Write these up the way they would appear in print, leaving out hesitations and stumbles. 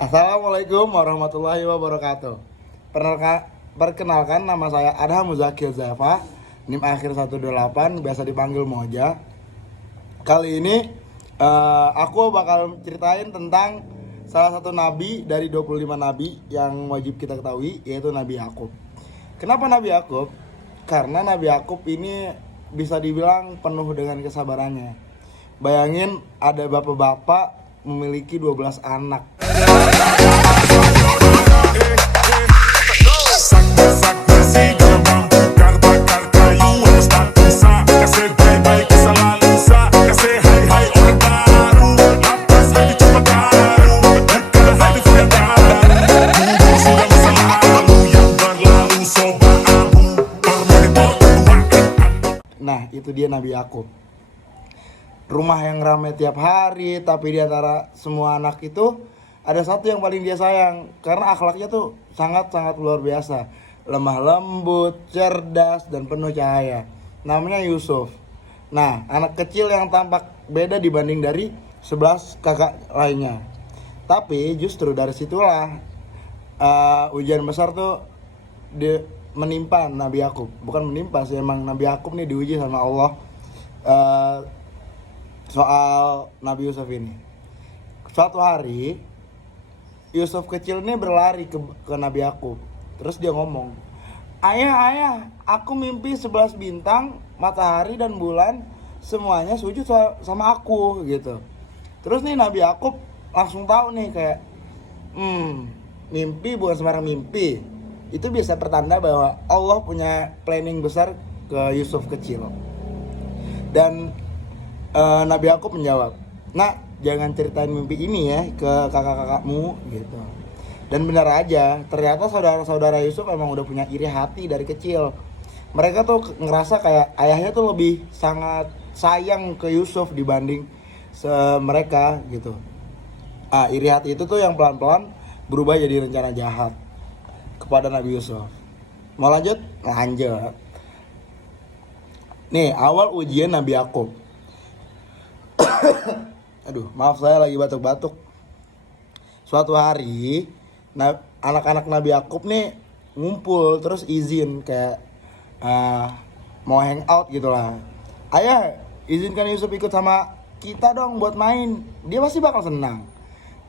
Assalamualaikum warahmatullahi wabarakatuh. Perkenalkan, nama saya Adham Muzakir Zafa, NIM akhir 128, biasa dipanggil Moja. Kali ini aku bakal ceritain tentang salah satu nabi dari 25 nabi yang wajib kita ketahui, yaitu Nabi Yakub. Kenapa Nabi Yakub? Karena Nabi Yakub ini bisa dibilang penuh dengan kesabarannya. Bayangin ada bapak-bapak memiliki 12 anak. Nah, itu dia Nabi Yakub. Rumah yang ramai tiap hari, tapi di antara semua anak itu ada satu yang paling dia sayang karena akhlaknya tuh sangat-sangat luar biasa. Lemah lembut, cerdas, dan penuh cahaya. Namanya Yusuf. Nah, anak kecil yang tampak beda dibanding dari 11 kakak lainnya. Tapi justru dari situlah ujian besar tuh menimpa Nabi Yakub. Bukan menimpa sih, emang Nabi Yakub nih diuji sama Allah soal Nabi Yusuf ini. Suatu hari Yusuf kecil ini berlari ke Nabi Yakub. Terus dia ngomong, ayah, aku mimpi 11 bintang, matahari dan bulan semuanya sujud sama aku gitu. Terus nih Nabi Yakub langsung tahu nih kayak mimpi bukan sembarang mimpi. Itu bisa pertanda bahwa Allah punya planning besar ke Yusuf kecil. Dan Nabi Yakub menjawab, "Nak, jangan ceritain mimpi ini ya ke kakak-kakakmu," gitu. Dan benar aja, ternyata saudara-saudara Yusuf emang udah punya iri hati dari kecil. Mereka tuh ngerasa kayak ayahnya tuh lebih sangat sayang ke Yusuf dibanding mereka gitu. Iri hati itu tuh yang pelan-pelan berubah jadi rencana jahat kepada Nabi Yusuf. Mau lanjut? Lanjut. Nih, awal ujian Nabi Yakub. Aduh, maaf saya lagi batuk-batuk. Suatu hari, anak-anak Nabi Yakub nih ngumpul terus izin kayak mau hangout gitu lah. Ayah, izinkan Yusuf ikut sama kita dong buat main. Dia pasti bakal senang.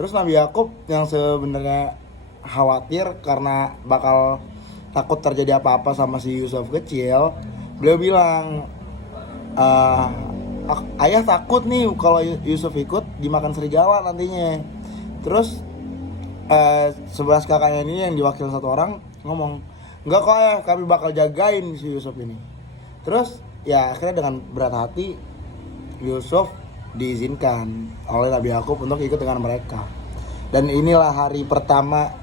Terus Nabi Yakub yang sebenarnya khawatir karena bakal takut terjadi apa-apa sama si Yusuf kecil, beliau bilang, ayah takut nih kalau Yusuf ikut dimakan serigala nantinya. Terus 11 kakaknya ini yang diwakil satu orang ngomong, enggak kok ayah, kami bakal jagain si Yusuf ini. Terus ya akhirnya dengan berat hati Yusuf diizinkan oleh Nabi Yakub untuk ikut dengan mereka. Dan inilah hari pertama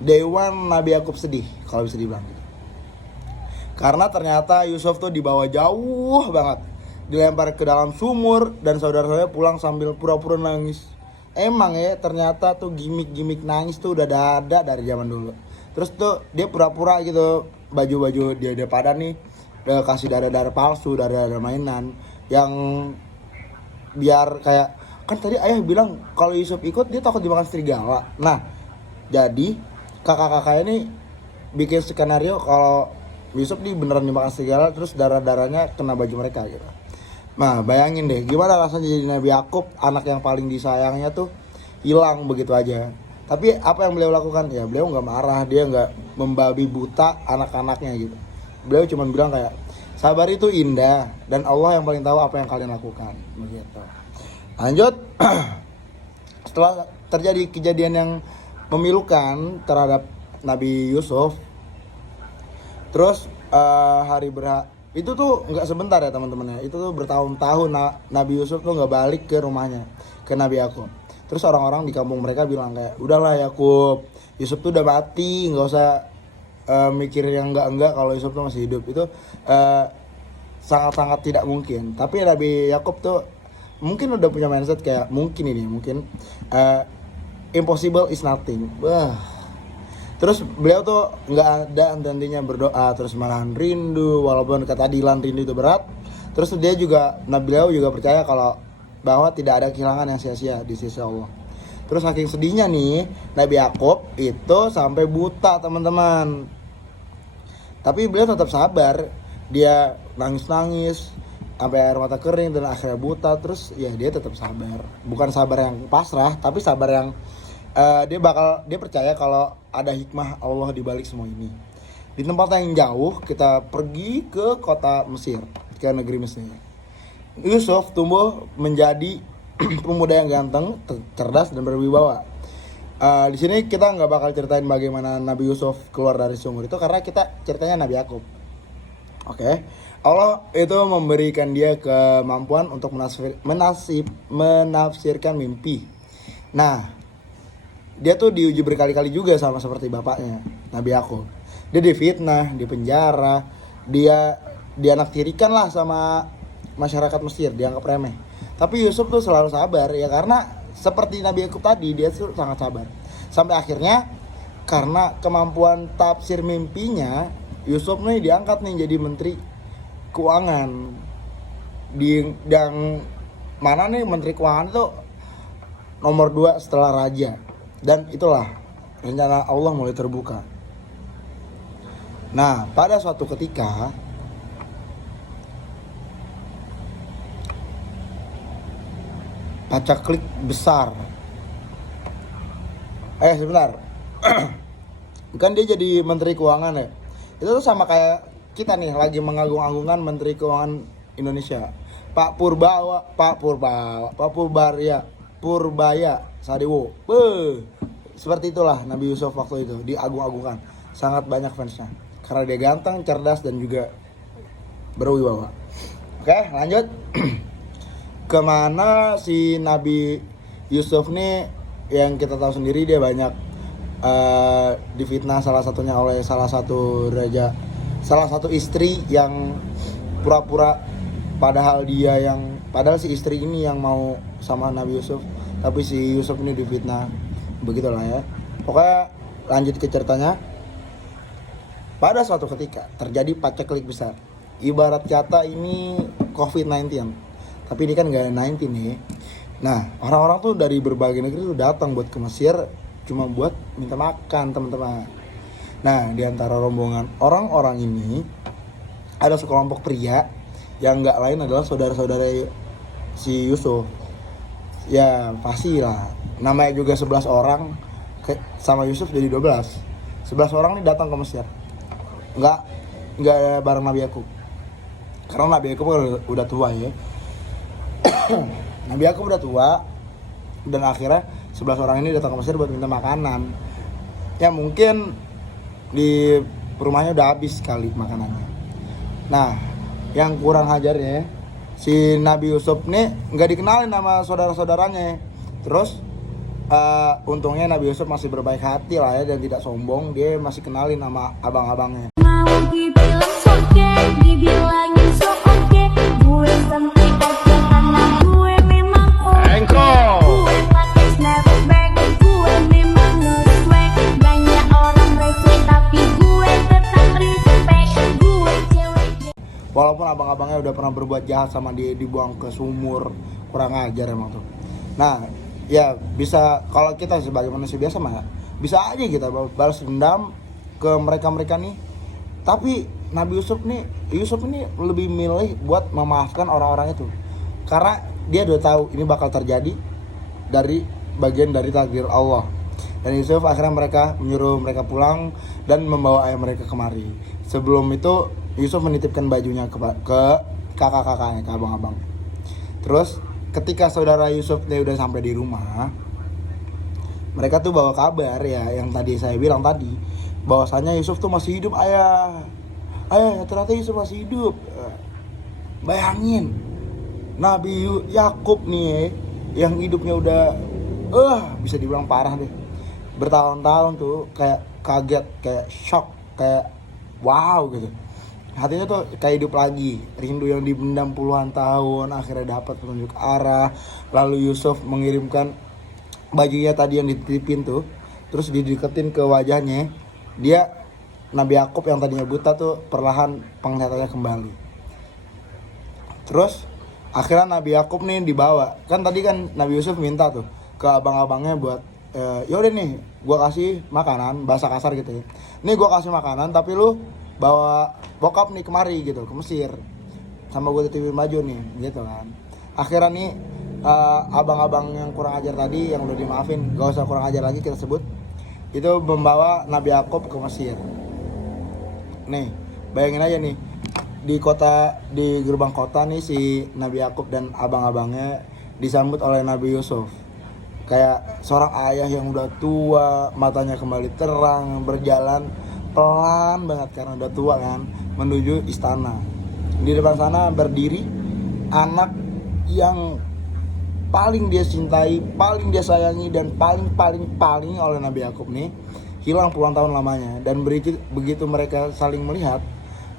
Day one Nabi Yakub sedih, kalau bisa dibilang gitu. Karena ternyata Yusuf tuh dibawa jauh banget, dilempar ke dalam sumur, dan saudara-saudaranya pulang sambil pura-pura nangis. Emang ya, ternyata tuh gimmick nangis tuh udah ada dari zaman dulu. Terus tuh dia pura-pura gitu, baju-baju dia pada nih kasih darah-darah palsu, darah-darah mainan yang biar kayak, kan tadi ayah bilang kalau Yusuf ikut dia takut dimakan serigala. Nah, jadi kakak-kakak ini bikin skenario kalau Yusuf nih beneran dimakan serigala, terus darah-darahnya kena baju mereka gitu. Nah, bayangin deh gimana rasanya jadi Nabi Yakub, anak yang paling disayangnya tuh hilang begitu aja. Tapi apa yang beliau lakukan? Ya beliau nggak marah, dia nggak membabi buta anak-anaknya gitu. Beliau cuma bilang kayak, sabar itu indah dan Allah yang paling tahu apa yang kalian lakukan begitu. Lanjut. Setelah terjadi kejadian yang memilukan terhadap Nabi Yusuf, terus itu tuh nggak sebentar ya teman-teman ya, itu tuh bertahun-tahun Nabi Yusuf tuh nggak balik ke rumahnya, ke Nabi Yakub. Terus orang-orang di kampung mereka bilang kayak, udahlah Yakub, Yusuf tuh udah mati, nggak usah mikir yang enggak kalau Yusuf tuh masih hidup. Itu sangat-sangat tidak mungkin. Tapi Nabi Yakub tuh mungkin udah punya mindset kayak, mungkin impossible is nothing. Wah. Terus beliau tuh nggak ada henti-hentinya berdoa, terus malahan rindu, walaupun kata Dilan rindu itu berat. Terus dia juga, beliau juga percaya kalau bahwa tidak ada kehilangan yang sia-sia di sisi Allah. Terus saking sedihnya nih, Nabi Yakub itu sampai buta teman-teman. Tapi beliau tetap sabar. Dia nangis-nangis sampai air mata kering dan akhirnya buta. Terus ya dia tetap sabar. Bukan sabar yang pasrah, tapi sabar yang dia percaya kalau ada hikmah Allah di balik semua ini. Di tempat yang jauh kita pergi ke kota Mesir, ke negeri Mesir. Yusuf tumbuh menjadi pemuda yang ganteng, cerdas dan berwibawa. Di sini kita nggak bakal ceritain bagaimana Nabi Yusuf keluar dari sumur itu karena kita ceritanya Nabi Yakub. Oke. Allah itu memberikan dia kemampuan untuk menafsirkan mimpi. Nah, dia tuh diuji berkali-kali juga sama seperti bapaknya, Nabi Yakub. Dia difitnah, dipenjara, dia dianaktirikan lah sama masyarakat Mesir, dianggap remeh. Tapi Yusuf tuh selalu sabar ya karena seperti Nabi Yakub tadi, dia tuh sangat sabar. Sampai akhirnya karena kemampuan tafsir mimpinya, Yusuf nih diangkat nih jadi menteri keuangan. Yang mana nih menteri keuangan itu nomor 2 setelah raja. Dan itulah rencana Allah mulai terbuka. Nah, pada suatu ketika pacaklik besar. Sebentar. Kan dia jadi menteri keuangan ya. Itu tuh sama kayak kita nih lagi mengagung-agungkan menteri keuangan Indonesia. Pak Purbaya Sadewo. Seperti itulah Nabi Yusuf waktu itu diagung-agungkan. Sangat banyak fansnya. Karena dia ganteng, cerdas dan juga berwibawa. Oke, lanjut. Kemana si Nabi Yusuf nih yang kita tahu sendiri dia banyak difitnah salah satunya oleh salah satu istri yang pura-pura padahal si istri ini yang mau sama Nabi Yusuf, tapi si Yusuf ini difitnah. Begitulah ya. Pokoknya lanjut ke ceritanya. Pada suatu ketika terjadi paceklik besar. Ibarat kata ini COVID-19. Tapi ini kan gak ada 19 nih. Nah, orang-orang tuh dari berbagai negeri tuh datang buat ke Mesir cuma buat minta makan, teman-teman. Nah, di antara rombongan orang-orang ini ada sekelompok pria yang gak lain adalah saudara-saudara si Yusuf. Ya, pasti lah. Namanya juga 11 orang sama Yusuf jadi 12. 11 orang nih datang ke Mesir. Enggak bareng Nabi Yakub. Karena Nabi Yakub udah tua ya. Nabi Yakub udah tua dan akhirnya 11 orang ini datang ke Mesir buat minta makanan. Ya mungkin di rumahnya udah habis kali makanannya. Nah, yang kurang ajarnya si Nabi Yusuf nih nggak dikenalin sama saudara-saudaranya. Terus untungnya Nabi Yusuf masih berbaik hati lah ya dan tidak sombong. Dia masih kenalin sama abang-abangnya. Dibilang soke, dibilangin so oke. Gue santai aja karena gue memang oke. Gue pakai snapback, gue memang nge-swag. Banyak orang rese tapi gue tetap respect. Gue cewek. Walaupun abang-abangnya udah pernah berbuat jahat sama dia, dibuang ke sumur, kurang ajar emang tuh. Nah, ya bisa kalau kita sebagai manusia biasa mah bisa aja kita balas dendam ke mereka-mereka nih. Tapi Nabi Yusuf ini lebih milih buat memaafkan orang-orang itu. Karena dia udah tahu ini bakal terjadi dari bagian dari takdir Allah. Dan Yusuf akhirnya menyuruh mereka pulang dan membawa ayah mereka kemari. Sebelum itu Yusuf menitipkan bajunya ke kakak-kakaknya, ke abang-abang. Terus ketika saudara Yusuf udah sampai di rumah, mereka tuh bawa kabar ya yang tadi saya bilang tadi, bahwasanya Yusuf tuh masih hidup. Ayah ternyata Yusuf masih hidup. Bayangin Nabi Yakub nih yang hidupnya udah bisa dibilang parah deh, bertahun-tahun tuh kayak kaget, kayak shock, kayak wow gitu. Hatinya tuh kayak hidup lagi, rindu yang dipendam puluhan tahun akhirnya dapat petunjuk arah. Lalu Yusuf mengirimkan bajunya tadi yang dititipin tuh, terus dideketin ke wajahnya. Dia Nabi Yakub yang tadinya buta tuh perlahan penglihatannya kembali. Terus akhirnya Nabi Yakub nih dibawa. Kan tadi kan Nabi Yusuf minta tuh ke abang-abangnya buat yaudah nih gua kasih makanan, bahasa kasar gitu ya, nih gua kasih makanan tapi lu bawa bokap nih kemari gitu ke Mesir sama gue titipin baju nih gitu kan. Akhirnya nih abang-abang yang kurang ajar tadi yang udah dimaafin, gak usah kurang ajar lagi kita sebut, itu membawa Nabi Yakub ke Mesir. Nih bayangin aja nih di gerbang kota nih si Nabi Yakub dan abang-abangnya disambut oleh Nabi Yusuf kayak seorang ayah yang udah tua, matanya kembali terang, berjalan pelan banget karena udah tua kan, menuju istana. Di depan sana berdiri anak yang paling dia cintai, paling dia sayangi, dan paling oleh Nabi Yakub nih hilang puluhan tahun lamanya. Dan begitu mereka saling melihat,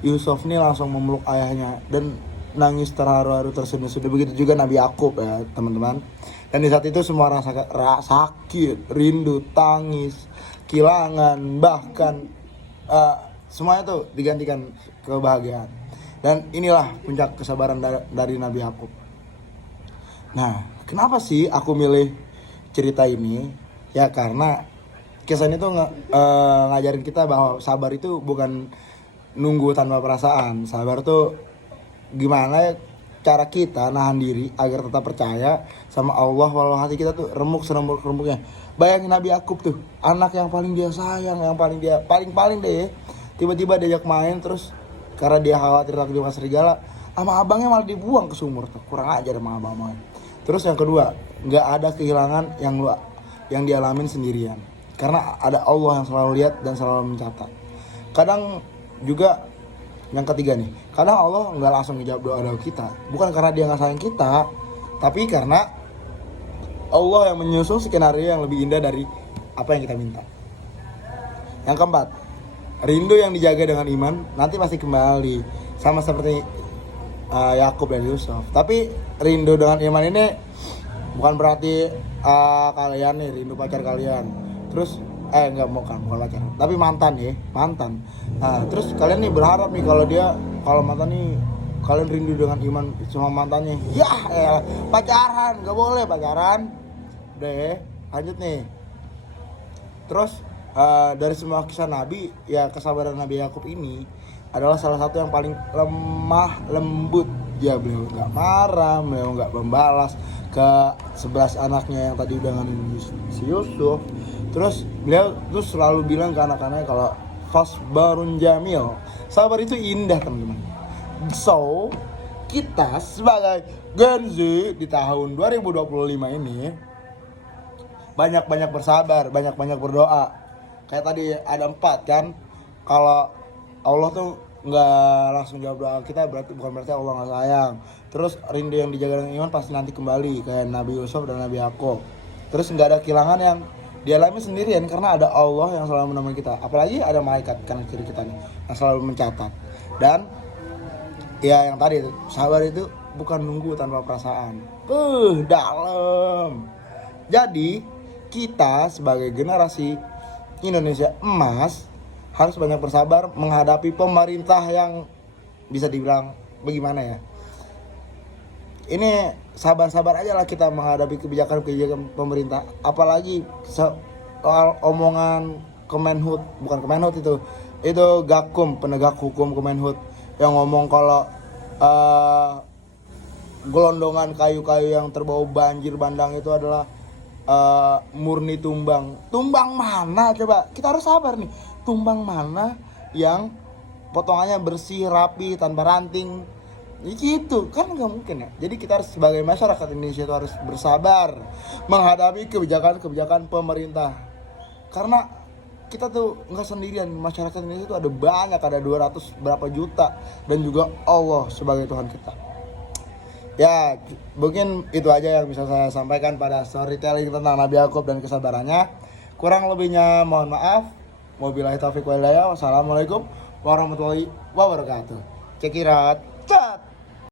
Yusuf nih langsung memeluk ayahnya dan nangis terharu-haru terseduh-seduh. Begitu juga Nabi Yakub ya teman-teman. Dan di saat itu semua rasa sakit, rindu, tangis, kehilangan, bahkan semuanya tuh digantikan kebahagiaan. Dan inilah puncak kesabaran dari Nabi Yakub. Nah, kenapa sih aku milih cerita ini? Ya karena kisah ini tuh ngajarin kita bahwa sabar itu bukan nunggu tanpa perasaan. Sabar tuh gimana cara kita nahan diri agar tetap percaya sama Allah walau hati kita tuh remuk seremuk-remuknya. Bayangin Nabi Yakub tuh, anak yang paling dia sayang, yang paling deh, tiba-tiba diajak main terus karena dia khawatir takut dimakan serigala, sama abangnya malah dibuang ke sumur tuh. Kurang ajar sama abang-abangnya. Terus yang kedua, nggak ada kehilangan yang dialamin sendirian, karena ada Allah yang selalu lihat dan selalu mencatat. Kadang juga yang ketiga nih, kadang Allah nggak langsung menjawab doa kita, bukan karena dia nggak sayang kita, tapi karena Allah yang menyusun skenario yang lebih indah dari apa yang kita minta. Yang keempat, rindu yang dijaga dengan iman nanti pasti kembali, sama seperti Yakub dan Yusuf. Tapi rindu dengan iman ini bukan berarti kalian nih rindu pacar kalian terus bukan pacar, tapi mantan. Nah terus kalian nih berharap nih kalau mantan nih kalian rindu dengan iman sama mantannya, pacaran, nggak boleh pacaran. Udah lanjut nih. Terus dari semua kisah Nabi, ya kesabaran Nabi Yakub ini adalah salah satu yang paling lemah lembut. Ya beliau nggak marah, beliau nggak membalas ke 11 anaknya yang tadi udah nganin si Yusuf. Terus beliau tuh selalu bilang ke anak-anaknya kalau fasbarun jamil, sabar itu indah teman-teman. So kita sebagai Gen Z di tahun 2025 ini banyak-banyak bersabar, banyak-banyak berdoa. Kayak tadi ada 4 kan, kalau Allah tuh nggak langsung jawab doa kita bukan berarti Allah nggak sayang. Terus rindu yang dijaga dengan iman pasti nanti kembali kayak Nabi Yusuf dan Nabi Yakub. Terus nggak ada kehilangan yang dialami sendirian karena ada Allah yang selalu menemani kita. Apalagi ada malaikat kanan kiri kita nih yang selalu mencatat. Dan ya yang tadi itu, sabar itu bukan nunggu tanpa perasaan. Dalam. Jadi kita sebagai generasi Indonesia emas harus banyak bersabar menghadapi pemerintah yang bisa dibilang bagaimana ya. Ini sabar-sabar aja lah kita menghadapi kebijakan-kebijakan pemerintah. Apalagi soal omongan bukan Kemenhut itu Gakum, penegak hukum Kemenhut yang ngomong kalau gelondongan kayu-kayu yang terbau banjir bandang itu adalah murni tumbang. Tumbang mana coba? Kita harus sabar nih. Tumbang mana yang potongannya bersih, rapi, tanpa ranting? Gitu kan nggak mungkin ya. Jadi kita harus sebagai masyarakat Indonesia itu harus bersabar menghadapi kebijakan-kebijakan pemerintah. Karena kita tuh nggak sendirian, masyarakat Indonesia itu ada banyak, ada 200 berapa juta, dan juga Allah sebagai Tuhan kita. Ya mungkin itu aja yang bisa saya sampaikan pada storytelling tentang Nabi Yakub dan kesabarannya. Kurang lebihnya mohon maaf. Wabillahi taufiq wal hidayah. Wassalamualaikum warahmatullahi wabarakatuh. Check it out.